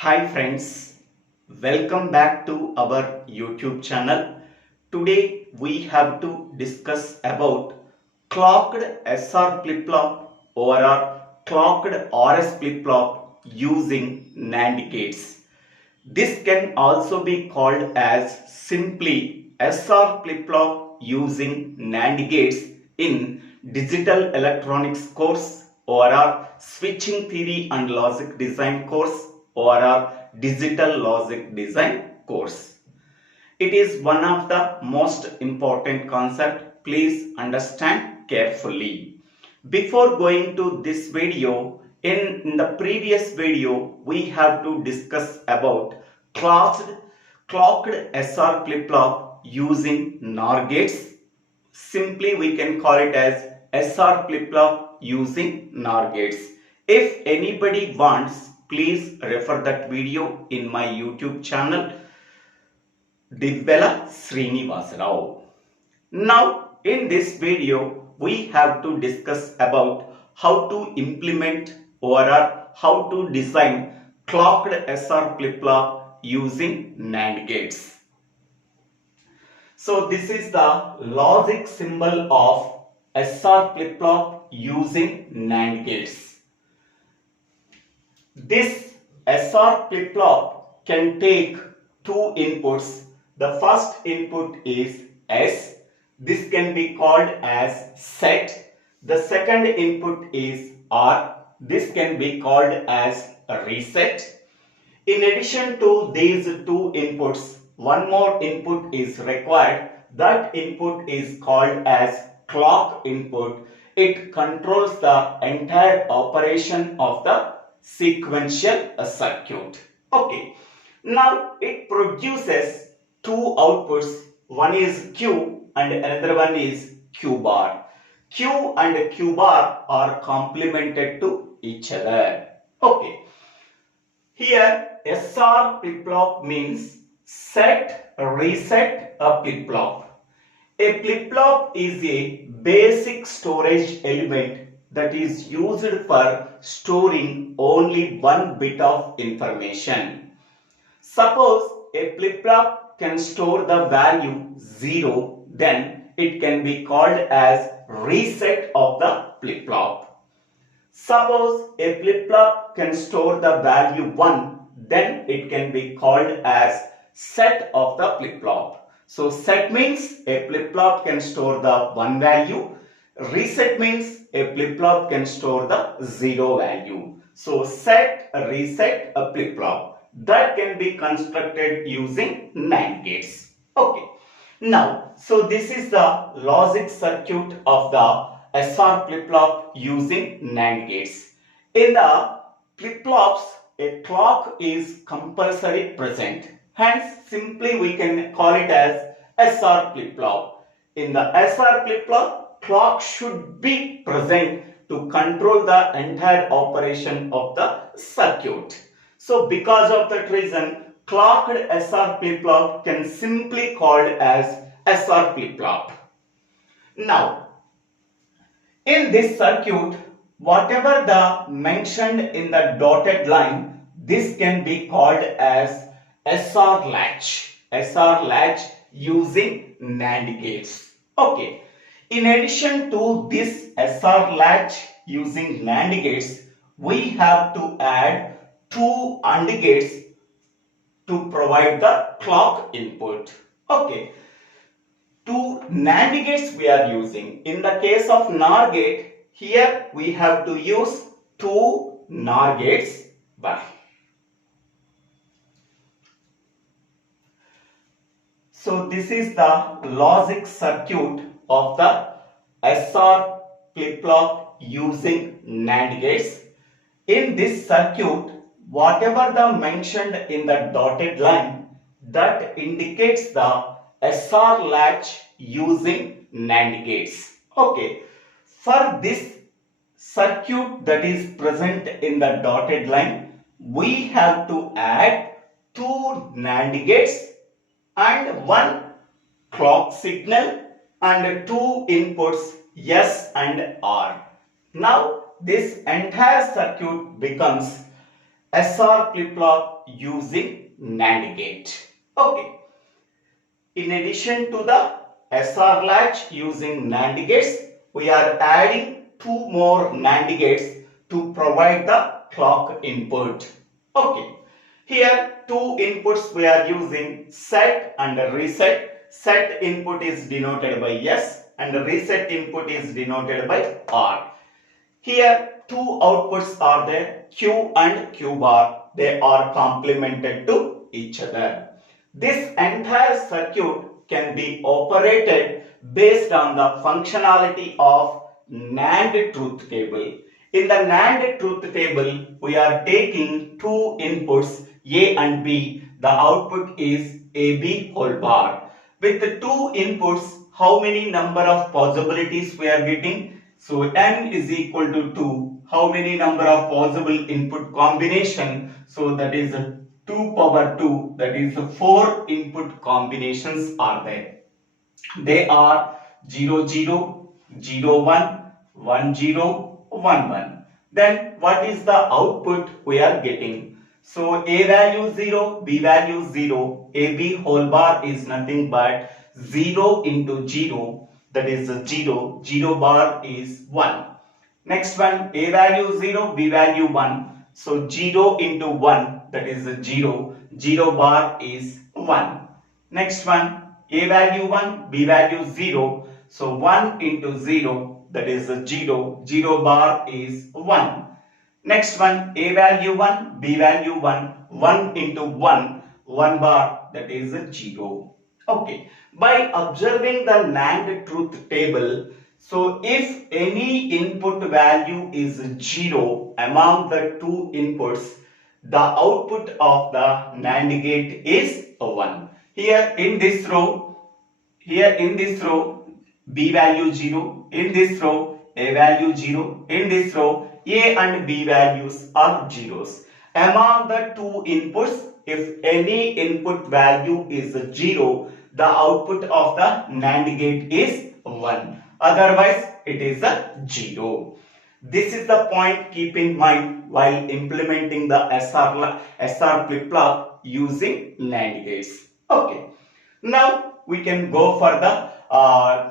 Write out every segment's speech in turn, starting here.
Hi friends, welcome back to our YouTube channel. Today we have to discuss about clocked SR flip-flop or clocked RS flip-flop using NAND gates. This can also be called as simply SR flip-flop using NAND gates in digital electronics course or switching theory and logic design course or digital logic design course. It is one of the most important concepts. Please understand carefully. Before going to this video, in the previous video, we have to discuss about clocked SR flip-flop using NOR gates. Simply we can call it as SR flip-flop using NOR gates. If anybody wants, please refer that video in my YouTube channel, Dibbela Srinivasa Rao. Now in this video we have to discuss about how to implement or how to design clocked SR flip-flop using NAND gates. So this is the logic symbol of SR flip-flop using NAND gates. This SR flip-flop can take two inputs. The first input is S. This can be called as set. The second input is R. This can be called as reset. In addition to these two inputs, one more input is required. That input is called as clock input. It controls the entire operation of the sequential circuit. Okay. Now it produces two outputs. One is Q and another one is Q bar. Q and Q bar are complemented to each other. Okay. Here SR flip-flop means set, reset a flip-flop. A flip-flop is a basic storage element that is used for storing only one bit of information. Suppose a flip-flop can store the value 0, then it can be called as reset of the flip-flop. Suppose a flip-flop can store the value 1, then it can be called as set of the flip-flop. So set means a flip-flop can store the 1 value. Reset means a flip-flop can store the 0 value. So set, reset a flip-flop. That can be constructed using NAND gates. Okay. Now, so this is the logic circuit of the SR flip-flop using NAND gates. In the flip-flops, a clock is compulsory present. Hence, simply we can call it as SR flip-flop. In the SR flip-flop, clock should be present to control the entire operation of the circuit. So, because of that reason, clocked SR flip-flop can simply called as SR flip-flop. Now, in this circuit, whatever the mentioned in the dotted line, this can be called as SR latch. SR latch using NAND gates. Okay. In addition to this SR latch using NAND gates, we have to add two AND gates to provide the clock input. Okay. Two NAND gates we are using. In the case of NOR gate, here we have to use two NOR gates. Bye. So this is the logic circuit of the SR flip-flop using NAND gates. In this circuit, whatever the mentioned in the dotted line, that indicates the SR latch using NAND gates. Okay. For this circuit that is present in the dotted line, we have to add two NAND gates and one clock signal and two inputs S and R. Now this entire circuit becomes SR flip-flop using NAND gate. Okay. In addition to the SR latch using NAND gates, we are adding two more NAND gates to provide the clock input. Okay. Here two inputs we are using, set and reset. Set input is denoted by S and reset input is denoted by R. Here two outputs are there, Q and Q bar. They are complemented to each other. This entire circuit can be operated based on the functionality of NAND truth table. In the NAND truth table, we are taking two inputs A and B. The output is AB whole bar. With the two inputs, how many number of possibilities we are getting? So n is equal to 2. How many number of possible input combination? So that is 2 power 2, that is 4 input combinations are there. They are 0 0, 0 1, 1 0, 1 1. Then what is the output we are getting? So A value 0, B value 0, AB whole bar is nothing but 0 into 0, that is 0, 0 bar is 1. Next one, A value 0, B value 1, so 0 into 1, that is 0, 0 bar is 1. Next one, A value 1, B value 0, so 1 into 0, that is 0, 0 bar is 1. Next one, A value 1, B value 1, 1 into 1, 1 bar, that is 0. Okay, by observing the NAND truth table, so if any input value is 0 among the two inputs, the output of the NAND gate is 1. Here in this row, B value 0, in this row, A value 0, in this row, A and B values are zeros. Among the two inputs, if any input value is 0, the output of the NAND gate is 1. Otherwise, it is a 0. This is the point keep in mind while implementing the SR flip-flop using NAND gates. Okay. Now, we can go for the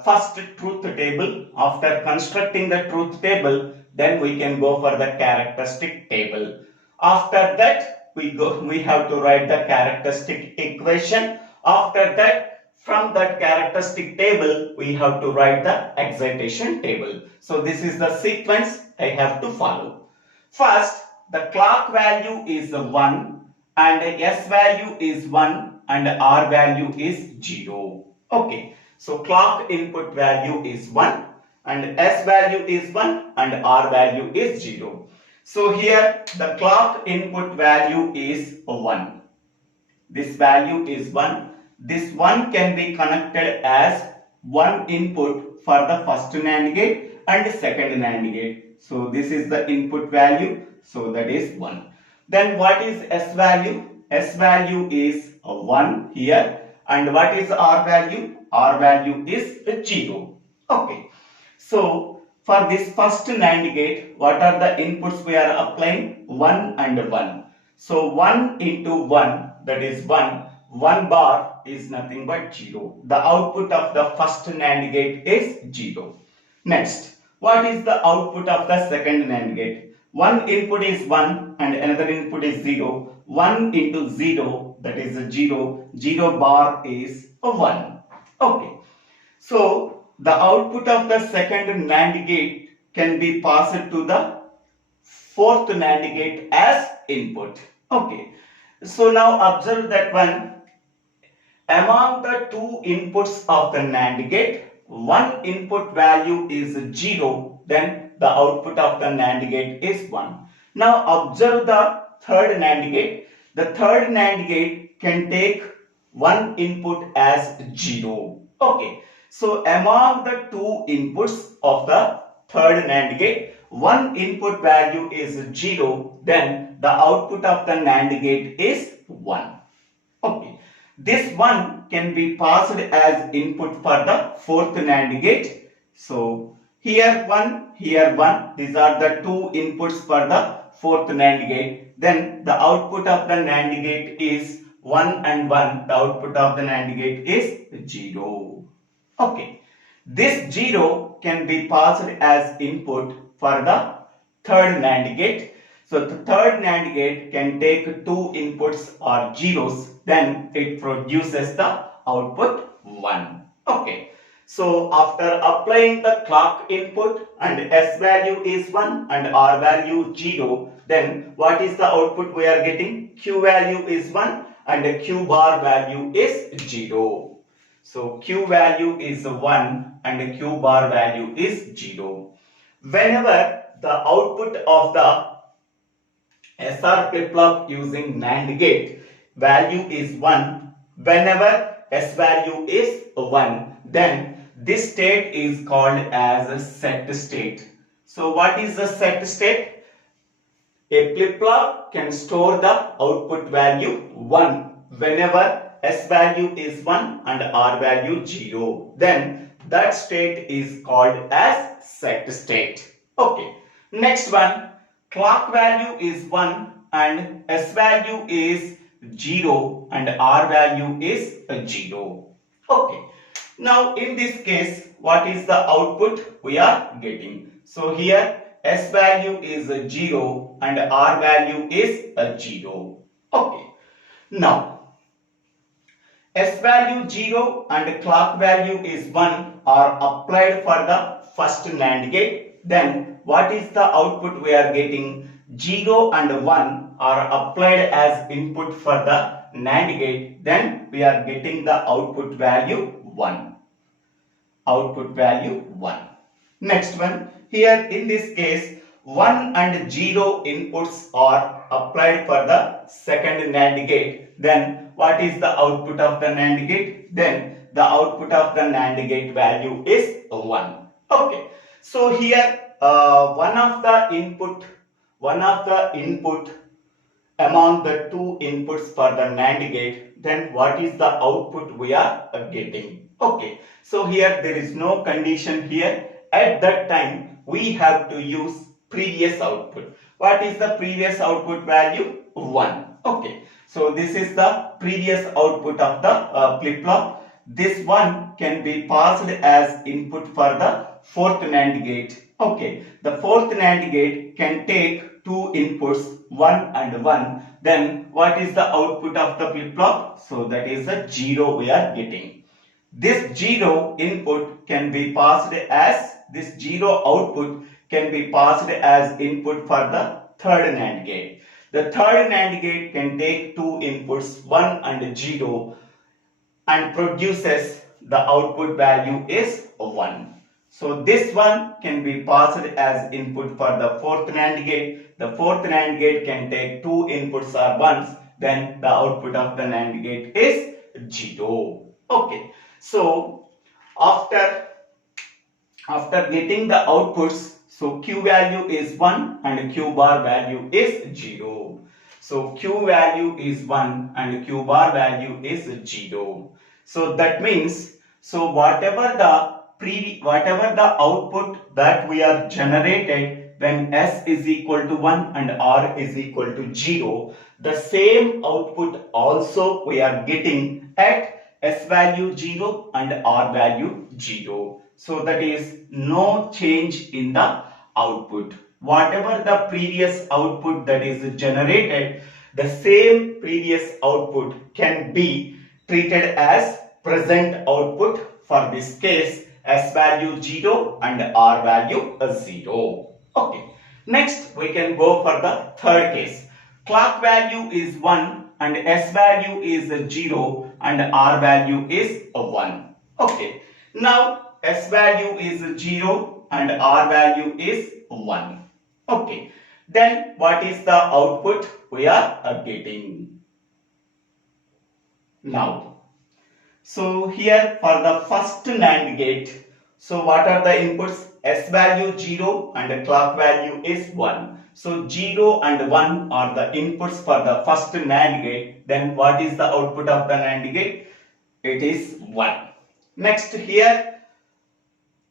first truth table. After constructing the truth table, then we can go for the characteristic table. After that, we have to write the characteristic equation. After that, from that characteristic table, we have to write the excitation table. So this is the sequence I have to follow. First, the clock value is 1 and S value is 1 and R value is 0. Okay, so clock input value is 1 and S value is 1 and R value is 0. So here the clock input value is 1. This value is 1. This 1 can be connected as one input for the first NAND gate and second NAND gate. So this is the input value. So that is 1. Then what is S value? S value is 1 here. And what is R value? R value is 0. Okay. So for this first NAND gate, what are the inputs we are applying? 1 and 1. So 1 into 1, that is 1. 1 bar is nothing but 0. The output of the first NAND gate is 0. Next, what is the output of the second NAND gate? One input is 1 and another input is 0. 1 into 0, that is 0. 0 bar is 1. Okay. So, the output of the second NAND gate can be passed to the fourth NAND gate as input. Okay. So, now observe that one. Among the two inputs of the NAND gate, one input value is 0, then the output of the NAND gate is 1. Now observe the third NAND gate. The third NAND gate can take one input as 0. Okay. So among the two inputs of the third NAND gate, one input value is 0, then the output of the NAND gate is 1. Okay. This 1 can be passed as input for the fourth NAND gate. So here 1, here 1. These are the two inputs for the fourth NAND gate. then the output of the NAND gate is 1 and 1. The output of the NAND gate is 0. Okay. This 0 can be passed as input for the third NAND gate. So the third NAND gate can take two inputs or zeros, then it produces the output 1. Okay. So after applying the clock input and S value is 1 and R value 0, then what is the output we are getting? Q value is 1 and Q bar value is 0. So Q value is 1 and Q bar value is 0. Whenever the output of the SR flip-flop using NAND gate value is 1, whenever S value is 1, then this state is called as a set state. So what is the set state? A flip-flop can store the output value 1 whenever S value is 1 and R value 0. Then that state is called as set state. Okay. Next one, clock value is 1 and S value is 0 and R value is 0. Okay. Now in this case, what is the output we are getting? So here S value is 0 and R value is 0. Okay. Now S value 0 and clock value is 1 are applied for the first NAND gate. Then what is the output we are getting? 0 and 1 are applied as input for the NAND gate. Then we are getting the output value 1. Output value 1. Next one, here in this case 1 and 0 inputs are applied for the second NAND gate. Then what is the output of the NAND gate? Then the output of the NAND gate value is 1. Okay. So here one of the input among the two inputs for the NAND gate, then what is the output we are getting? Okay. So here there is no condition here. At that time we have to use previous output. What is the previous output value? 1. Okay. So this is the previous output of the flip-flop. This one can be passed as input for the fourth NAND gate. Okay. The fourth NAND gate can take two inputs, 1 and 1. Then what is the output of the flip-flop? So that is a 0 we are getting. This 0 input can be passed as, this 0 output can be passed as input for the third NAND gate. The third NAND gate can take two inputs, 1 and 0, and produces the output value is 1. So this one can be passed as input for the fourth NAND gate. The fourth NAND gate can take two inputs or ones, then the output of the NAND gate is 0. Okay. So after getting the outputs, so Q value is 1 and Q bar value is 0. So Q value is 1 and Q bar value is 0. So that means, so whatever the output that we are generated when S is equal to 1 and R is equal to 0, the same output also we are getting at S value 0 and R value 0. So that is no change in the output. Whatever the previous output that is generated, the same previous output can be treated as present output. For this case, S value 0 and R value 0. Okay. Next, we can go for the third case. Clock value is 1 and S value is 0 and R value is 1. Okay. Now, S value is 0 and R value is 1. Okay. Then, what is the output we are getting? Now, so here for the first NAND gate, so what are the inputs? S value 0 and clock value is 1. So 0 and 1 are the inputs for the first NAND gate. Then what is the output of the NAND gate? It is 1. Next here,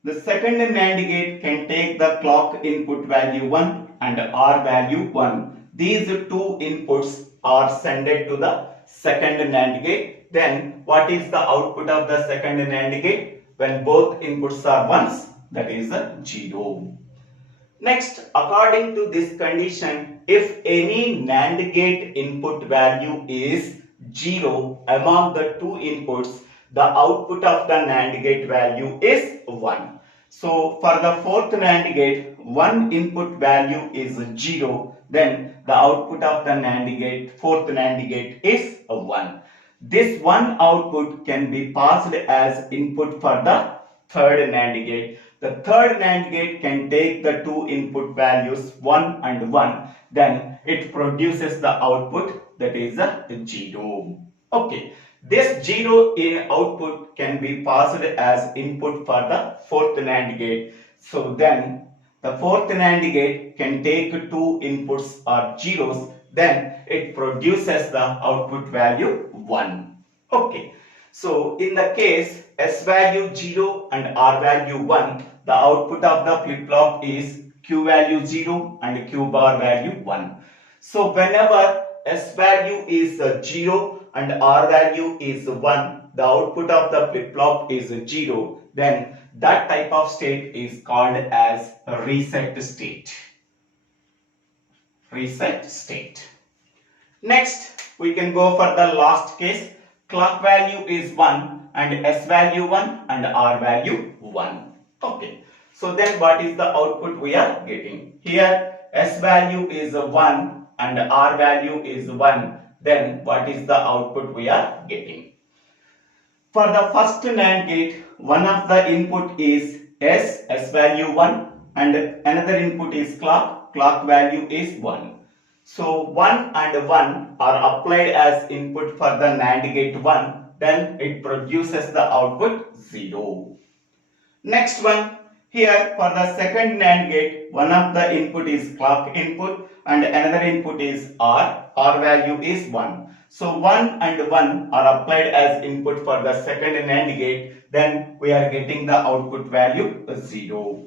the second NAND gate can take the clock input value 1 and R value 1. these two inputs are sent to the second NAND gate. Then what is the output of the second NAND gate? When both inputs are ones, that is a 0. Next, according to this condition, if any NAND gate input value is 0 among the two inputs, the output of the NAND gate value is 1. So, for the fourth NAND gate, one input value is 0, then the output of the NAND gate, fourth NAND gate is 1. This one output can be passed as input for the third NAND gate. The third NAND gate can take the two input values 1 and 1, then it produces the output, that is a 0. Okay, this 0 in output can be passed as input for the fourth NAND gate. So then the fourth NAND gate can take two inputs or zeros, then it produces the output value 1. Okay. So in the case S value 0 and R value 1, the output of the flip-flop is Q value 0 and Q bar value 1. So whenever S value is 0 and R value is 1, the output of the flip-flop is 0, then that type of state is called as a reset state. Reset state. Next, we can go for the last case. Clock value is 1 and S value 1 and R value 1. Okay. So then what is the output we are getting? Here S value is 1 and R value is 1. Then what is the output we are getting? For the first NAND gate, one of the input is S value 1 and another input is clock value is 1. So 1 and 1 are applied as input for the NAND gate 1, then it produces the output 0. Next one, here for the second NAND gate, one of the input is clock input and another input is R value is 1. So 1 and 1 are applied as input for the second NAND gate, then we are getting the output value 0.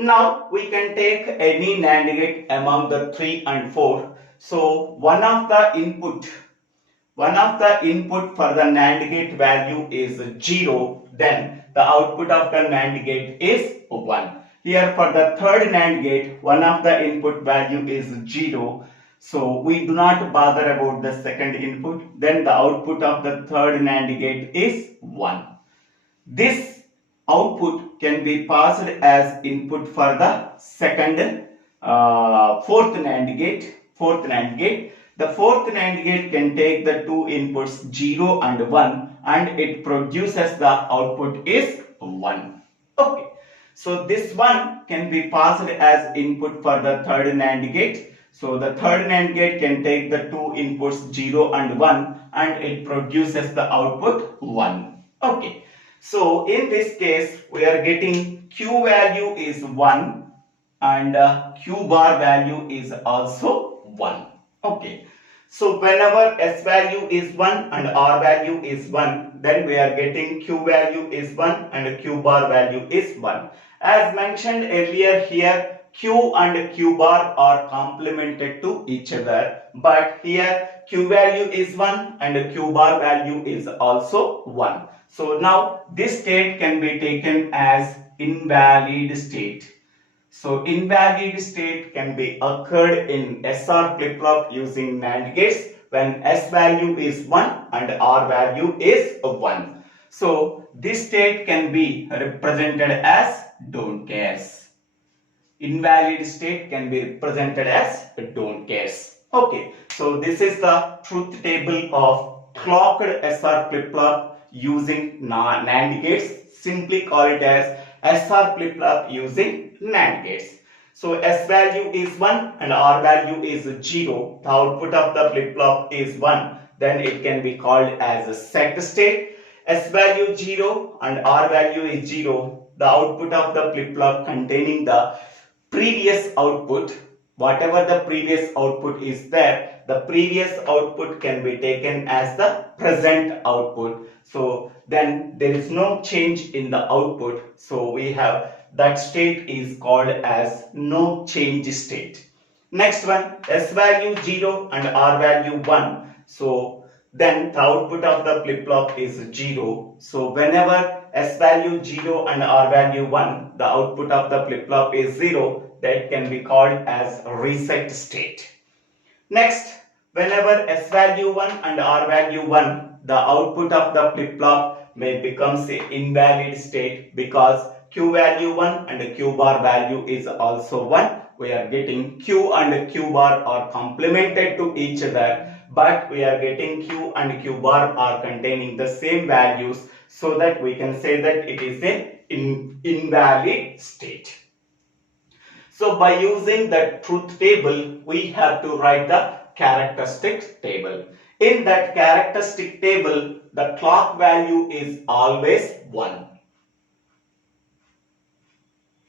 Now we can take any NAND gate among the 3 and 4. So one of the input for the NAND gate value is 0, then the output of the NAND gate is 1. Here for the third NAND gate, one of the input value is 0. So we do not bother about the second input, then the output of the third NAND gate is 1. This output can be passed as input for the fourth NAND gate. The fourth NAND gate can take the two inputs 0 and 1 and it produces the output is 1. Okay. So this one can be passed as input for the third NAND gate. So the third NAND gate can take the two inputs 0 and 1 and it produces the output 1. Okay. So in this case, we are getting Q value is 1 and Q bar value is also 1. Okay. So whenever S value is 1 and R value is 1, then we are getting Q value is 1 and Q bar value is 1. As mentioned earlier here, Q and Q bar are complemented to each other. But here Q value is 1 and Q bar value is also 1. So now this state can be taken as invalid state. So invalid state can be occurred in SR flip-flop using NAND gates when S value is 1 and R value is 1. So this state can be represented as don't cares. Invalid state can be represented as don't cares. Okay, so this is the truth table of clocked SR flip-flop using NAND gates. Simply call it as SR flip-flop using NAND gates. So S value is 1 and R value is 0. The output of the flip-flop is 1. Then it can be called as a set state. S value 0 and R value is 0. The output of the flip-flop containing the previous output, whatever the previous output is there, the previous output can be taken as the present output. So then there is no change in the output. So we have that state is called as no change state. Next one, S value 0 and R value 1. So then the output of the flip-flop is 0. So whenever S value 0 and R value 1, the output of the flip-flop is 0, that can be called as reset state. Next, whenever S value 1 and R value 1, the output of the flip-flop may become say invalid state because Q value 1 and Q bar value is also 1. We are getting Q and Q bar are complemented to each other, but we are getting Q and Q bar are containing the same values, so that we can say that it is an invalid state. So by using the truth table, we have to write the characteristic table. In that characteristic table, the clock value is always 1.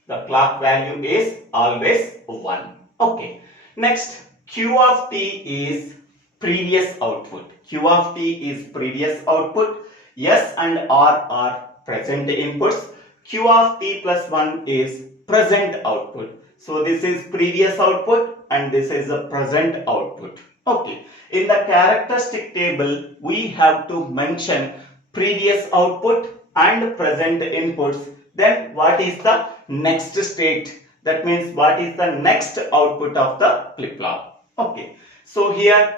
The clock value is always 1. Okay. Next, Q of t is previous output. Q of t is previous output. S and R are present inputs. Q of t plus 1 is present output. So this is previous output and this is a present output. Okay. In the characteristic table, we have to mention previous output and present inputs. Then what is the next state? That means what is the next output of the flip-flop? Okay. So here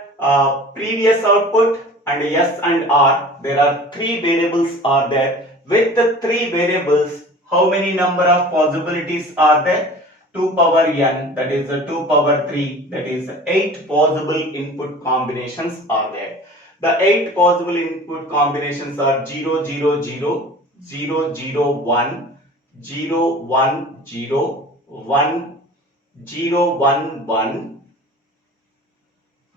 previous output and S and R, there are 3 variables are there. With the 3 variables, how many number of possibilities are there? 2 power n, that is 2 power 3, that is 8 possible input combinations are there. The 8 possible input combinations are 0, 0, 0, 0, 0, 1, 0, 1, 0, 1, 0, 1, 1,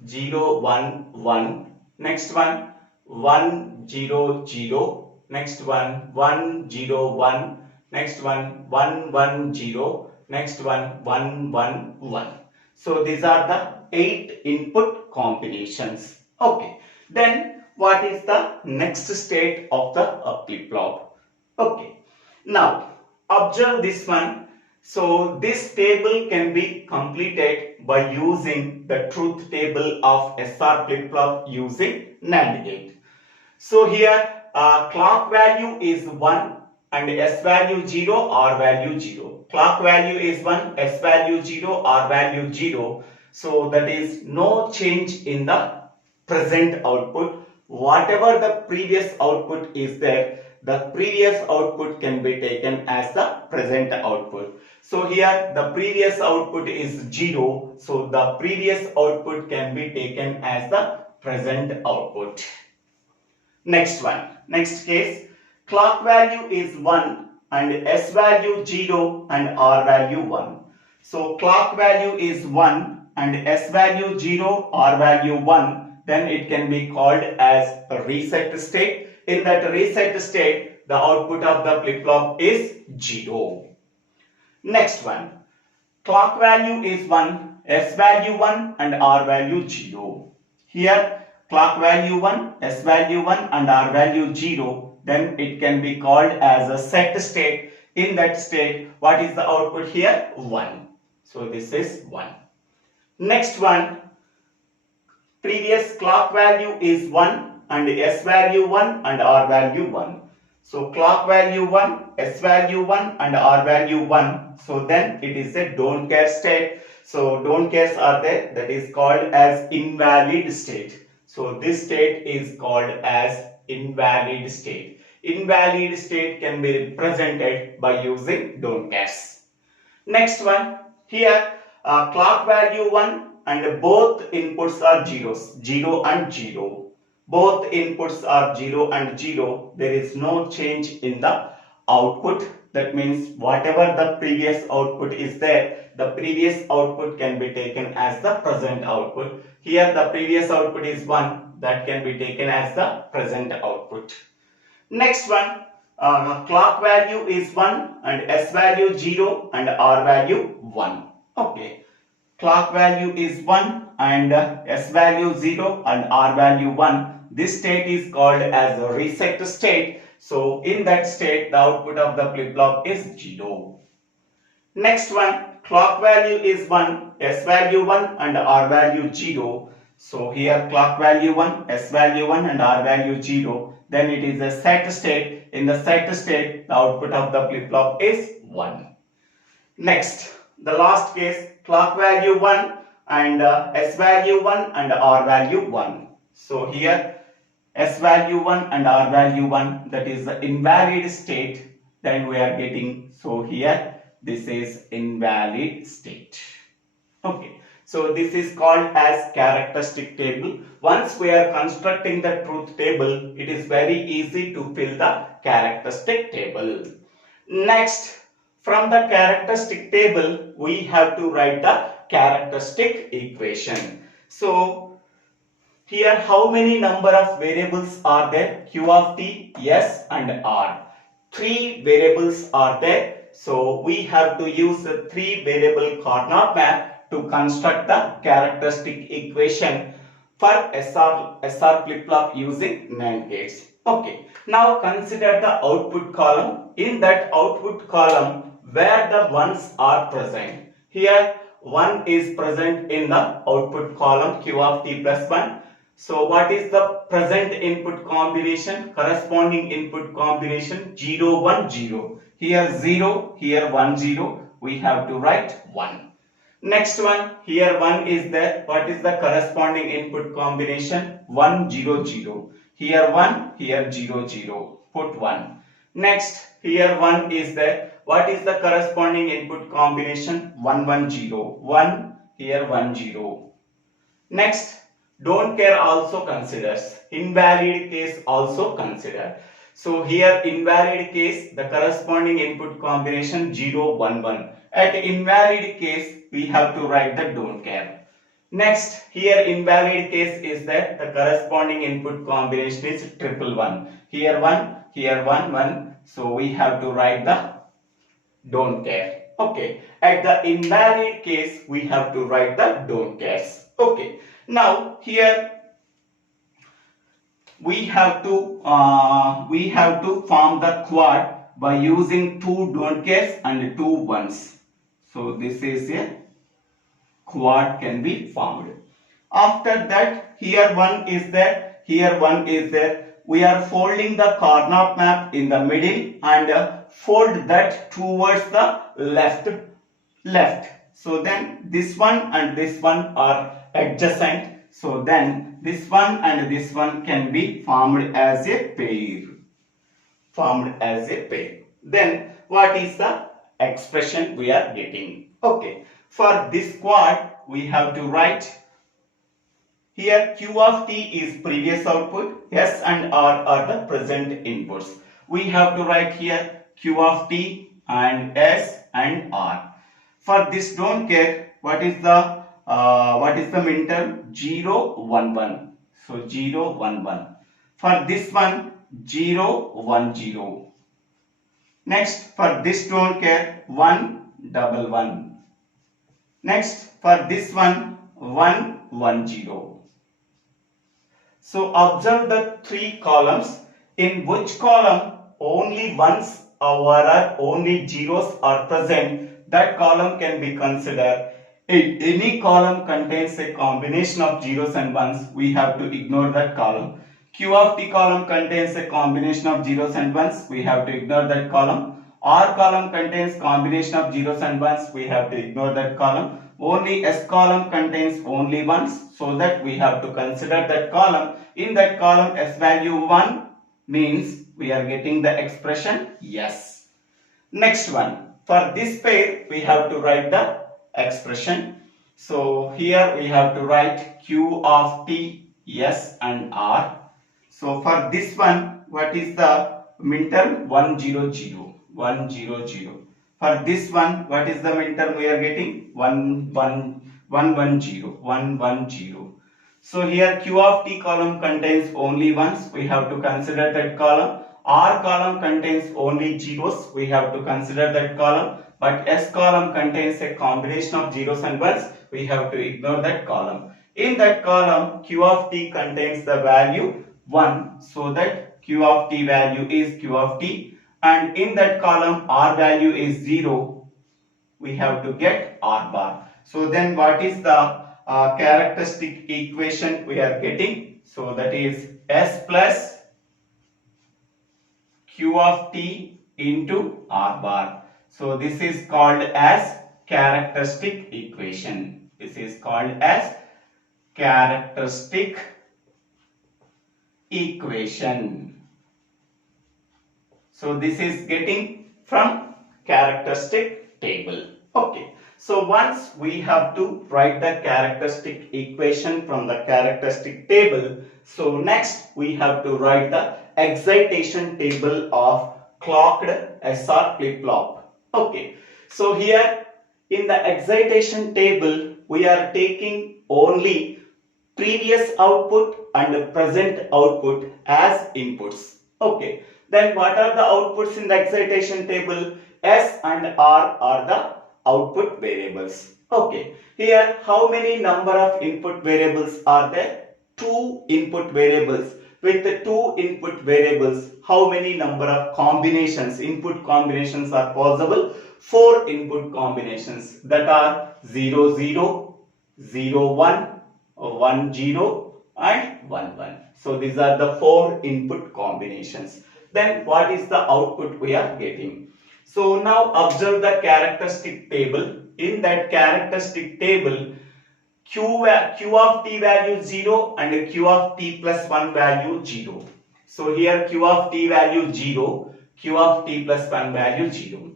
0, 1, 1, next one 1, 0, 0, next one 1, 0, 1, next one 1, 1, 0, next one 1, 1, 1. So these are the 8 input combinations. Okay. Then what is the next state of the flip-flop? Okay. Now observe this one. So this table can be completed by using the truth table of SR flip-flop using Nand gate. So here clock value is 1 and S value 0, R value 0. Clock value is 1, S value 0, R value 0. So that is no change in the present output. Whatever the previous output is there, the previous output can be taken as the present output. So here the previous output is 0. So the previous output can be taken as the present output. Next one. Next case. Clock value is 1 and S value 0 and R value 1. So clock value is 1 and S value 0, R value 1. Then it can be called as a reset state. In that reset state, the output of the flip-flop is 0. Next one. Clock value is 1, S value 1 and R value 0. Here clock value 1, S value 1 and R value 0. Then it can be called as a set state. In that state, what is the output here? 1. So this is 1. Next one, previous clock value is 1 and S value 1 and R value 1. So clock value 1, S value 1 and R value 1. So then it is a don't care state. So don't cares are there, that is called as invalid state. So this state is called as invalid state. Invalid state can be represented by using don't cares. Next one, here clock value 1 and both inputs are zeros, 0 and 0. Both inputs are 0 and 0. There is no change in the output. That means whatever the previous output is there, the previous output can be taken as the present output. Here the previous output is 1, that can be taken as the present output. Next one, clock value is 1 and S value 0 and R value 1. Okay. Clock value is 1 and S value 0 and R value 1. This state is called as a reset state. So in that state, the output of the flip-flop is 0. Next one, clock value is 1, S value 1 and R value 0. So here clock value 1, S value 1 and R value 0. Then it is a set state. In the set state, the output of the flip-flop is 1. Next, the last case, clock value 1 and S value 1 and R value 1. So here S value 1 and R value 1, that is the invalid state. Then we are getting, so here this is invalid state. Okay, so this is called as characteristic table. Once we are constructing the truth table, it is very easy to fill the characteristic table. Next, from the characteristic table, we have to write the characteristic equation. So here how many number of variables are there? Q of t, S and R. 3 variables are there. So we have to use the 3 variable coordinate map to construct the characteristic equation for SR flip-flop using NAND gates. Okay, now consider the output column. In that output column, where the ones are present. Here 1 is present in the output column Q of t plus 1. So what is the present input combination? Corresponding input combination 0 1 0. Here 0, here 1 0. We have to write 1. Next one, here 1 is there. What is the corresponding input combination? 1 0 0. Here 1, here 0 0. Put 1. Next, here 1 is there. What is the corresponding input combination? 1 1 0. 1, here 1 0. Next, don't care also considers. Invalid case also consider. So here invalid case, the corresponding input combination 0 1 1. At invalid case, we have to write the don't care. Next, here invalid case is that the corresponding input combination is 111. Here 1, here 1 1. So we have to write the don't care. Okay. At the invalid case, we have to write the don't cares. Okay. Now here we have to form the quad by using 2 don't cares and 2 ones. So this is a quad can be formed. After that, here 1 is there, here 1 is there. We are folding the coordinate map in the middle and fold that towards the left. So then this one and this one are adjacent. So then this one and this one can be formed as a pair. Then what is the expression we are getting? Okay. For this quad, we have to write here Q of t is previous output, S and R are the present inputs. We have to write here Q of t and S and R. For this don't care, what is the minterm? 0 1 1. So 0 1 1. For this one 0 1 0. Next, for this don't care, 1 1 1. Next, for this one 1 1 0. So observe the 3 columns. In which column only ones or only zeros are present, that column can be considered. If any column contains a combination of zeros and ones, we have to ignore that column. Q of t column contains a combination of zeros and ones, we have to ignore that column. R column contains combination of zeros and ones, we have to ignore that column. Only S column contains only ones, so that we have to consider that column. In that column, S value 1 means we are getting the expression yes. Next one, for this pair we have to write the expression. So here we have to write Q of t, S and R. So for this one, what is the minterm? 1 0 0. 1 0 0. For this one, what is the minterm we are getting? 1 1 1 0. 1 1 0. So here Q of t column contains only ones, we have to consider that column. R column contains only zeros, we have to consider that column. But S column contains a combination of zeros and ones, we have to ignore that column. In that column, Q of t contains the value 1, so that Q of t value is Q of t. And in that column, R value is 0. we have to get R bar. So then what is the characteristic equation we are getting? So that is S plus Q of t into R bar. So this is called as characteristic equation. This is called as characteristic equation. So this is getting from characteristic table. Okay. So once we have to write the characteristic equation from the characteristic table, so next we have to write the excitation table of clocked SR flip-flop. Okay. So here in the excitation table, we are taking only previous output and present output as inputs. Okay. Then what are the outputs in the excitation table? S and R are the output variables. Okay. Here how many number of input variables are there? 2 input variables. With the 2 input variables, how many number of combinations, input combinations are possible? 4 input combinations, that are 0 0, 0 1, 1 0 and 1 1. So these are the 4 input combinations. Then what is the output we are getting? So now observe the characteristic table. In that characteristic table, Q of t value 0 and Q of t plus 1 value 0. So here Q of t value 0, Q of t plus 1 value 0.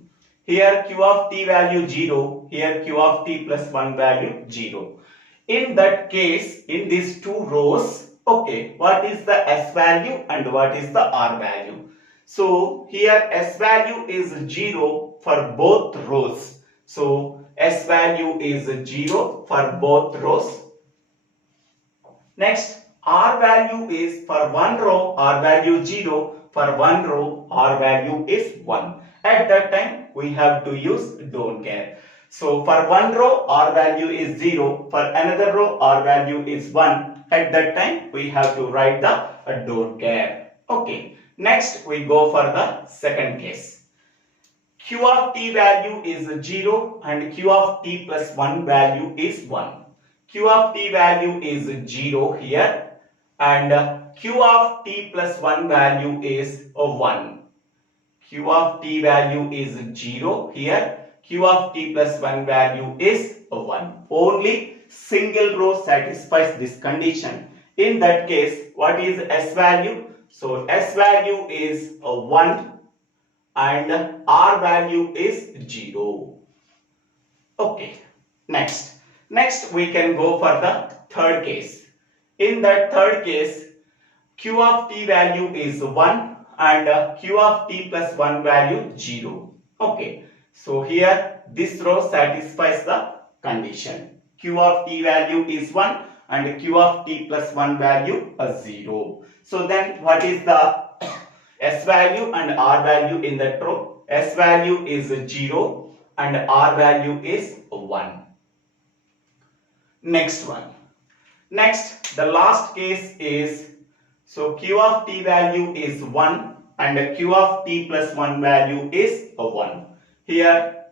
Here Q of t value 0, here Q of t plus 1 value 0. In that case, in these two rows, okay, what is the S value and what is the R value? So here S value is 0 for both rows. So S value is 0 for both rows. Next, R value is for one row, R value 0. For one row, R value is 1. At that time, we have to use don't care. So for one row, R value is 0. For another row, R value is 1. At that time, we have to write the don't care. Okay. Next, we go for the second case. Q of t value is 0 and Q of t plus 1 value is 1. Q of t value is 0 here and Q of t plus 1 value is 1. Q of t value is 0 here. Q of t plus 1 value is 1. Only single row satisfies this condition. In that case, what is S value? So S value is 1 and R value is 0. Okay. Next we can go for the third case. In that third case, Q of t value is 1 and Q of t plus 1 value 0. Okay. So here this row satisfies the condition. Q of t value is 1 and Q of t plus 1 value is 0. So then what is the S value and R value in that row? S value is 0 and R value is 1. Next one. Next, the last case is, so Q of t value is 1 and Q of t plus 1 value is 1. Here,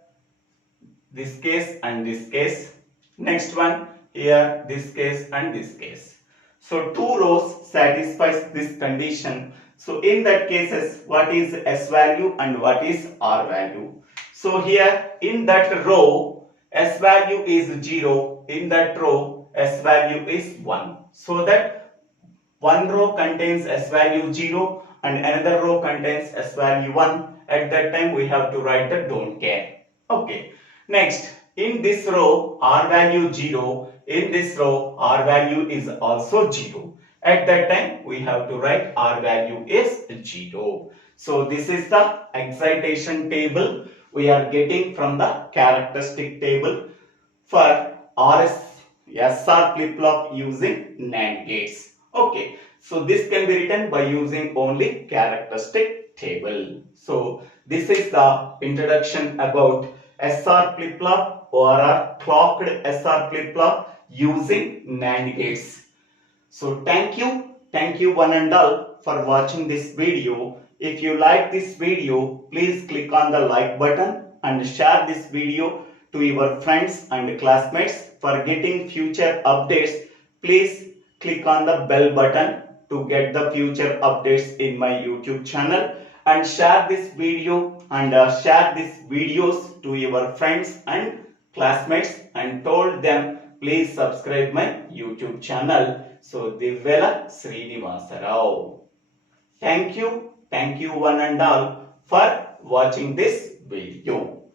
this case and this case. Next one, here, this case and this case. So two rows satisfies this condition. So in that cases, what is S value and what is R value? So here in that row, S value is 0. In that row, S value is 1. So that one row contains S value 0 and another row contains S value 1. At that time, we have to write the don't care. Okay. Next, in this row, R value 0. In this row, R value is also 0. At that time, we have to write R value is 0. So this is the excitation table we are getting from the characteristic table for SR flip-flop using NAND gates. Okay. So this can be written by using only characteristic table. So this is the introduction about SR flip-flop or a clocked SR flip-flop using NAND gates. So thank you one and all for watching this video. If you like this video, please click on the like button and share this video to your friends and classmates. For getting future updates, please click on the bell button to get the future updates in my YouTube channel, and share this video and share these videos to your friends and classmates and told them please subscribe my YouTube channel. So Divvela Srinivasa Rao. Thank you one and all for watching this video.